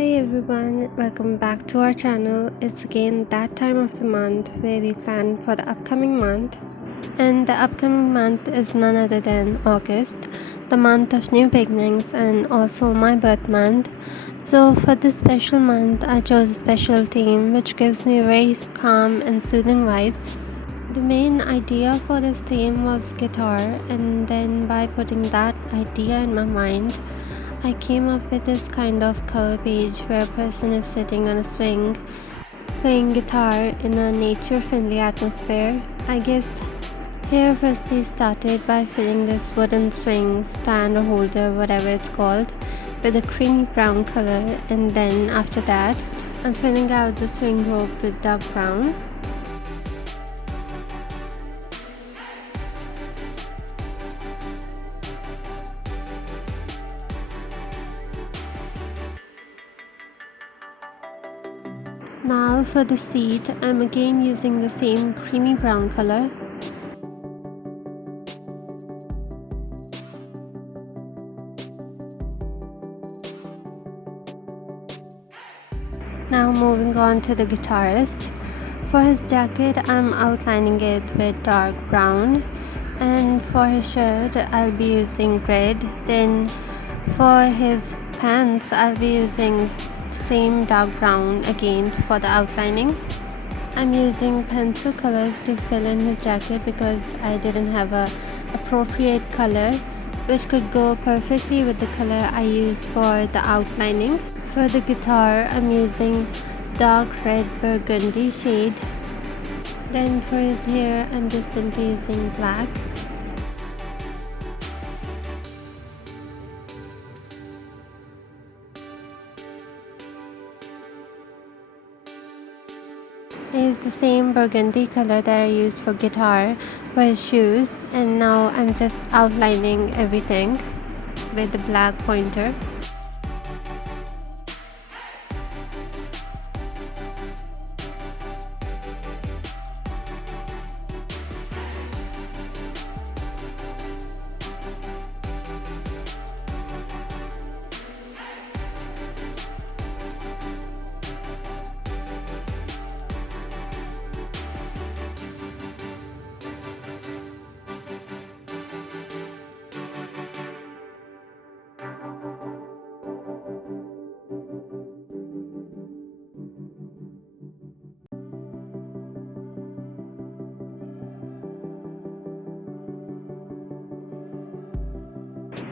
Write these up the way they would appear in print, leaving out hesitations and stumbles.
Hey everyone, welcome back to our channel. It's again that time of the month where we plan for the upcoming month. And the upcoming month is none other than August, the month of new beginnings and also my birth month. So for this special month, I chose a special theme which gives me very calm and soothing vibes. The main idea for this theme was guitar, and then by putting that idea in my mind, I came up with this kind of cover page where a person is sitting on a swing playing guitar in a nature-friendly atmosphere. I guess here firstly started by filling this wooden swing stand or holder, whatever it's called, with a creamy brown color, and then after that I'm filling out the swing rope with dark brown. Now for the seat, I'm again using the same creamy brown color. Now moving on to the guitarist. For his jacket, I'm outlining it with dark brown, and for his shirt, I'll be using red. Then for his pants, I'll be using same dark brown again for the outlining. I'm using pencil colors to fill in his jacket because I didn't have a appropriate color which could go perfectly with the color I used for the outlining. For the guitar, I'm using dark red burgundy shade. Then for his hair, I'm just simply using black. I used the same burgundy color that I used for guitar for his shoes, and now I'm just outlining everything with the black pointer.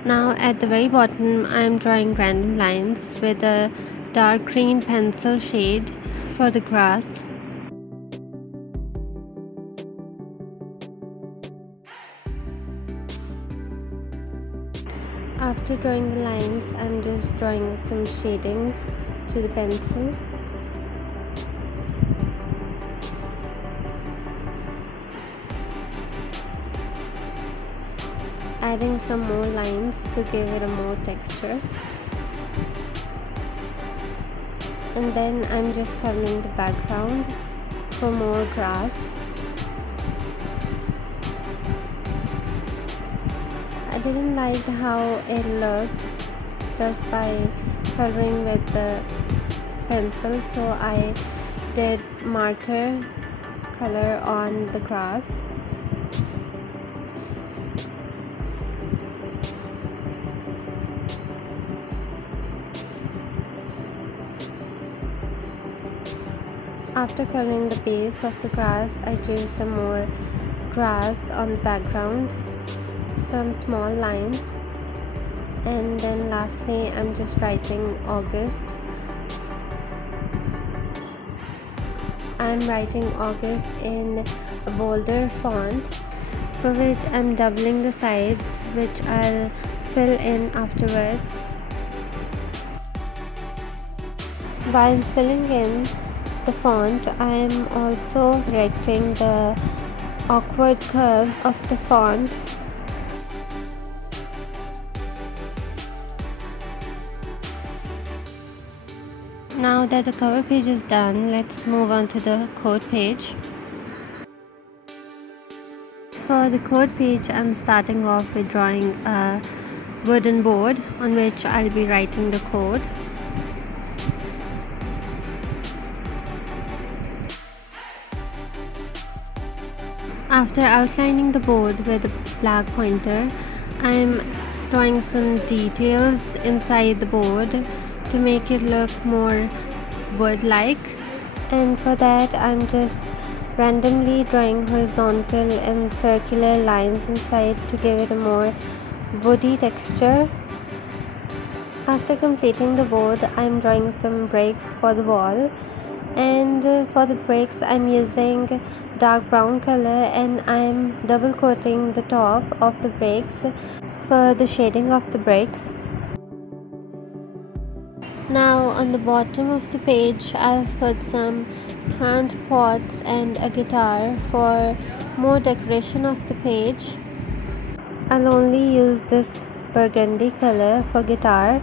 Now at the very bottom, I am drawing random lines with a dark green pencil shade for the grass. After drawing the lines, I'm just drawing some shadings to the pencil. Adding some more lines to give it a more texture, and then I'm just coloring the background for more grass. I didn't like how it looked just by coloring with the pencil, so I did marker color on the grass. After coloring the base of the grass, I drew some more grass on the background, some small lines, and then lastly I'm just writing August. I'm writing August in a bolder font, for which I'm doubling the sides, which I'll fill in afterwards. While filling in the font, I am also correcting the awkward curves of the font. Now that the cover page is done, let's move on to the code page. For the code page, I'm starting off with drawing a wooden board on which I'll be writing the code. After outlining the board with a black pointer, I'm drawing some details inside the board to make it look more wood-like. And for that, I'm just randomly drawing horizontal and circular lines inside to give it a more woody texture. After completing the board, I'm drawing some bricks for the wall, and for the bricks I'm using dark brown color, and I'm double coating the top of the bricks for the shading of the bricks. Now on the bottom of the page I've put some plant pots and a guitar for more decoration of the page. I'll only use this burgundy color for guitar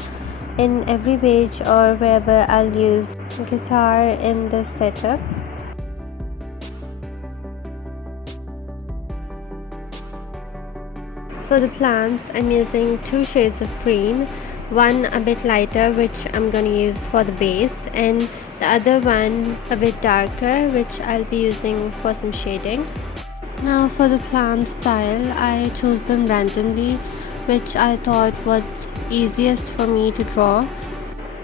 in every page or wherever I'll use guitar in this setup. For the plants, I'm using two shades of green, one a bit lighter which I'm going to use for the base, and the other one a bit darker which I'll be using for some shading. Now for the plant style, I chose them randomly, which I thought was easiest for me to draw.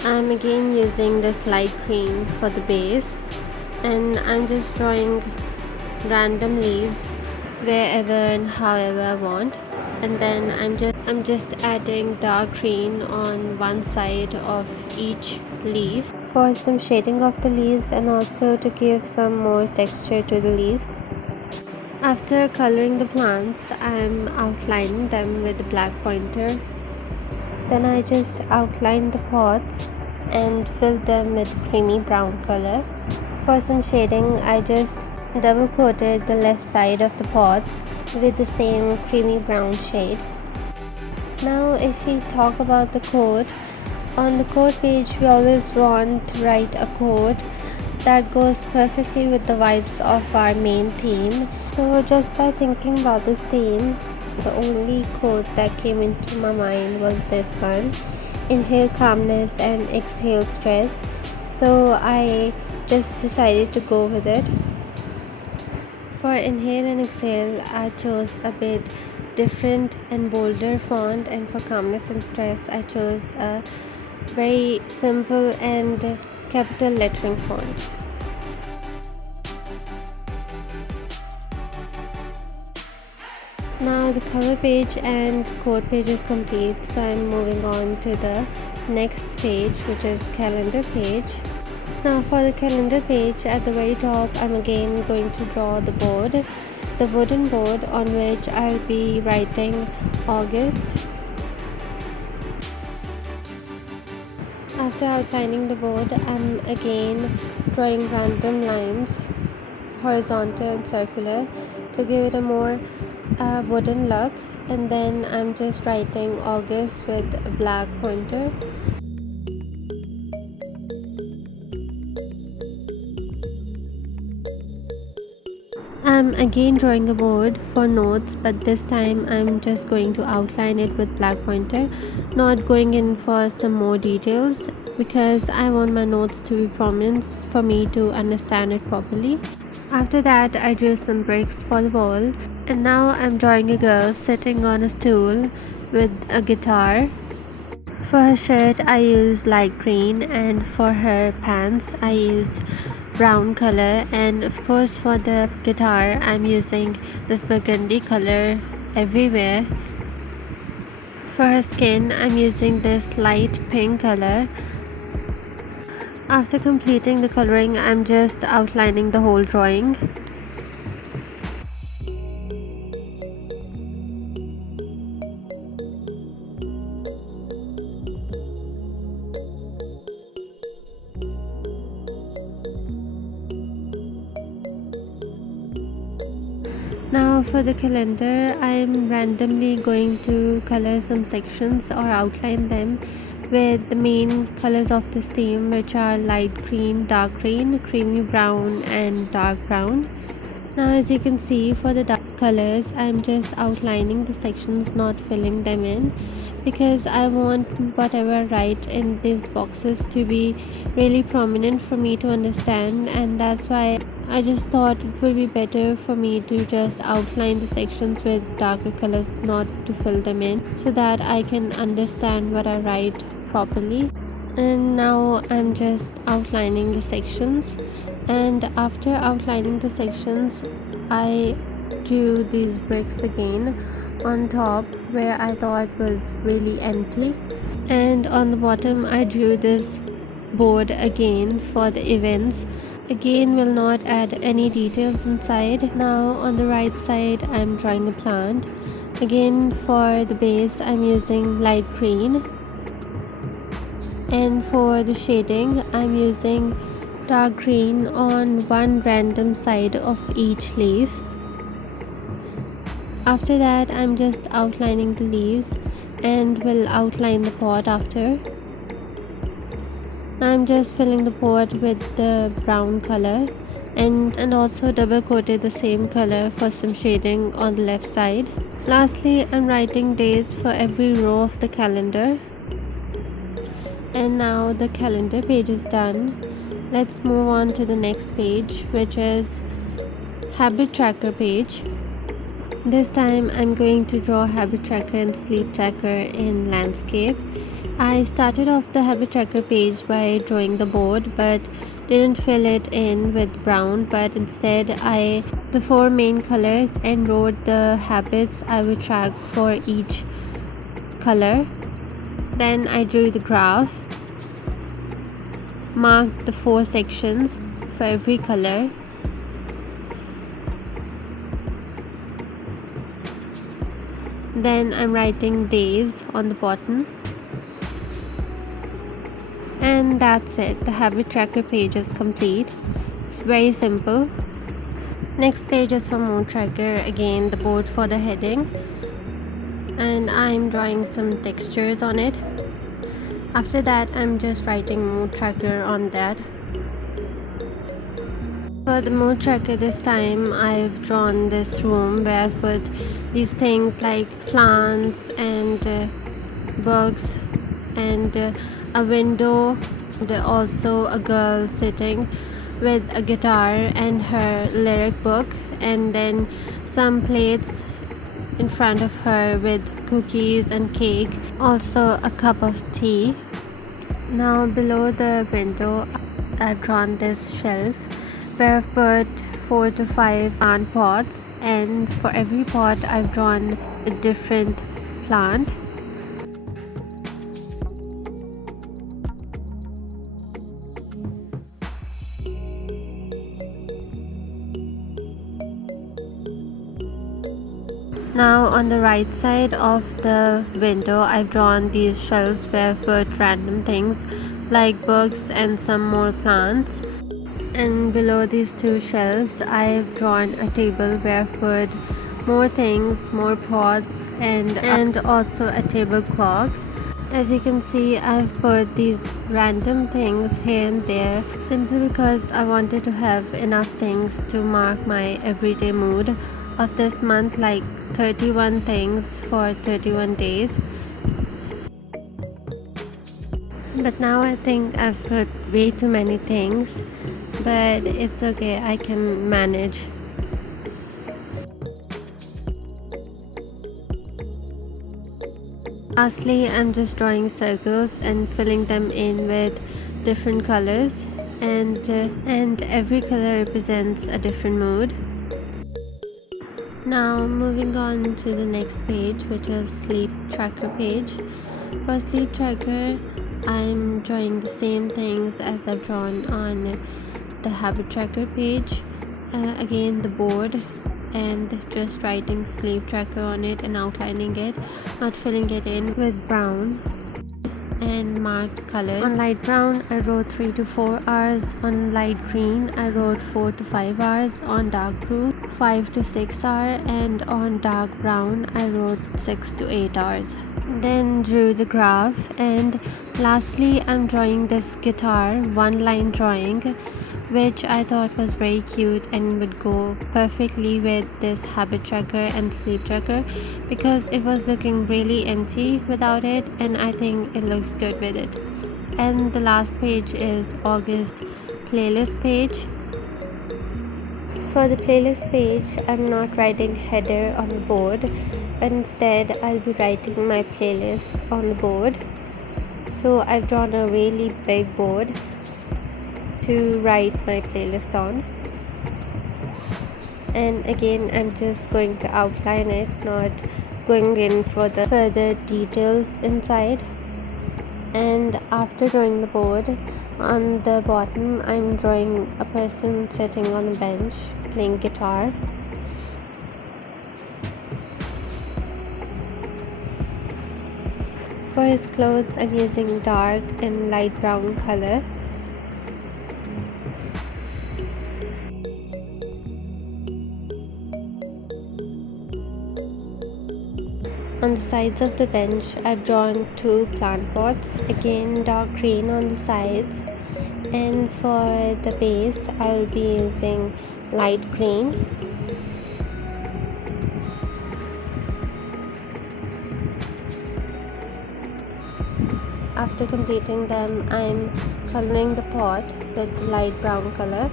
I'm again using this light green for the base, and I'm just drawing random leaves wherever and however I want, and then I'm just adding dark green on one side of each leaf for some shading of the leaves and also to give some more texture to the leaves. After coloring the plants, I'm outlining them with the black pointer. Then I just outlined the pots and filled them with creamy brown color. For some shading, I just double coated the left side of the pots with the same creamy brown shade. Now if we talk about the quote, on the quote page we always want to write a quote that goes perfectly with the vibes of our main theme. So just by thinking about this theme, the only quote that came into my mind was this one: inhale calmness and exhale stress. So I just decided to go with it. For inhale and exhale, I chose a bit different and bolder font, and for calmness and stress I chose a very simple and capital lettering font. Now the cover page and quote page is complete, so I'm moving on to the next page, which is calendar page. Now for the calendar page, at the very top I'm again going to draw the board, the wooden board on which I'll be writing August. After outlining the board, I'm again drawing random lines, horizontal and circular, to give it a more wooden look, and then I'm just writing August with a black pointer. I'm again drawing a board for notes, but this time I'm just going to outline it with black pointer, not going in for some more details because I want my notes to be prominent for me to understand it properly. After that, I drew some bricks for the wall, and now I'm drawing a girl sitting on a stool with a guitar. For her shirt I used light green, and for her pants I used brown color, and of course for the guitar I'm using this burgundy color everywhere. For her skin I'm using this light pink color. After completing the coloring, I'm just outlining the whole drawing. Now for the calendar, I'm randomly going to color some sections or outline them with the main colors of this theme, which are light green, dark green, creamy brown and dark brown. Now as you can see, for the dark colors, I'm just outlining the sections, not filling them in, because I want whatever I write in these boxes to be really prominent for me to understand, and that's why I just thought it would be better for me to just outline the sections with darker colors, not to fill them in, so that I can understand what I write properly. And now I'm just outlining the sections, and after outlining the sections I drew these bricks again on top where I thought was really empty, and on the bottom I drew this board again for the events. Again, will not add any details inside. Now on the right side I'm drawing a plant. Again, for the base I'm using light green, and for the shading I'm using dark green on one random side of each leaf. After that I'm just outlining the leaves and will outline the pot after. I'm just filling the pot with the brown color and also double coated the same color for some shading on the left side. Lastly, I'm writing days for every row of the calendar. And now the calendar page is done. Let's move on to the next page, which is habit tracker page. This time I'm going to draw habit tracker and sleep tracker in landscape. I started off the habit tracker page by drawing the board, but didn't fill it in with brown, but instead the 4 main colors and wrote the habits I would track for each color. Then I drew the graph, marked the 4 sections for every color. Then I'm writing days on the bottom. And that's it. The habit tracker page is complete. It's very simple. Next page is for mood tracker. Again, the board for the heading. And I'm drawing some textures on it. After that, I'm just writing mood tracker on that. For the mood tracker this time, I've drawn this room where I've put these things like plants and bugs and a window. There's also a girl sitting with a guitar and her lyric book, and then some plates in front of her with cookies and cake, also a cup of tea. Now below the window I've drawn this shelf where I've put 4 to 5 plant pots, and for every pot I've drawn a different plant. Now on the right side of the window I've drawn these shelves where I've put random things like books and some more plants. And below these 2 shelves I've drawn a table where I've put more things, more pots and also a tablecloth. As you can see, I've put these random things here and there simply because I wanted to have enough things to mark my everyday mood of this month, like 31 things for 31 days. But now I think I've put way too many things, but it's okay, I can manage. Lastly, I'm just drawing circles and filling them in with different colors, and every color represents a different mood. Now moving on to the next page, which is sleep tracker page. For sleep tracker, I'm drawing the same things as I've drawn on the habit tracker page. Again, the board, and just writing sleep tracker on it and outlining it, not filling it in with brown and marked colors. On light brown I wrote 3 to 4 hours, on light green I wrote 4 to 5 hours, on dark blue 5 to 6 hours, and on dark brown I wrote 6 to 8 hours. Then drew the graph, and lastly I'm drawing this guitar, one line drawing which I thought was very cute and would go perfectly with this habit tracker and sleep tracker because it was looking really empty without it, and I think it looks good with it. And the last page is August playlist page. For the playlist page, I'm not writing header on the board, but instead I'll be writing my playlist on the board. So I've drawn a really big board to write my playlist on, and again I'm just going to outline it, not going in for the further details inside. And after drawing the board, on the bottom I'm drawing a person sitting on a bench playing guitar. For his clothes I'm using dark and light brown color. On the sides of the bench, I've drawn 2 plant pots, again dark green on the sides, and for the base, I'll be using light green. After completing them, I'm coloring the pot with light brown color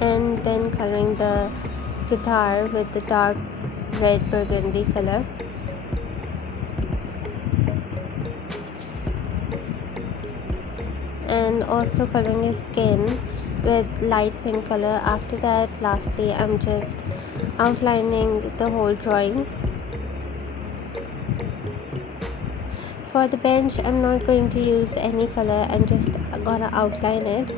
and then coloring the guitar with the dark red burgundy color. And also coloring his skin with light pink color. After that, lastly, I'm just outlining the whole drawing. For the bench, I'm not going to use any color, I'm just gonna outline it.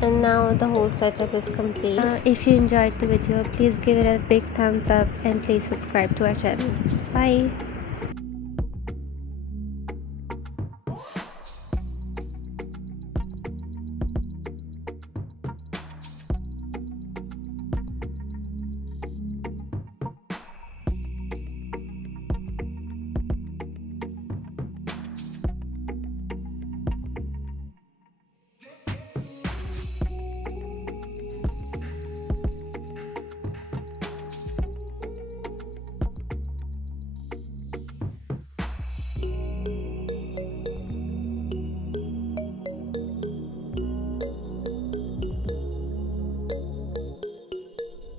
And now the whole setup is complete. If you enjoyed the video, please give it a big thumbs up and please subscribe to our channel. Bye.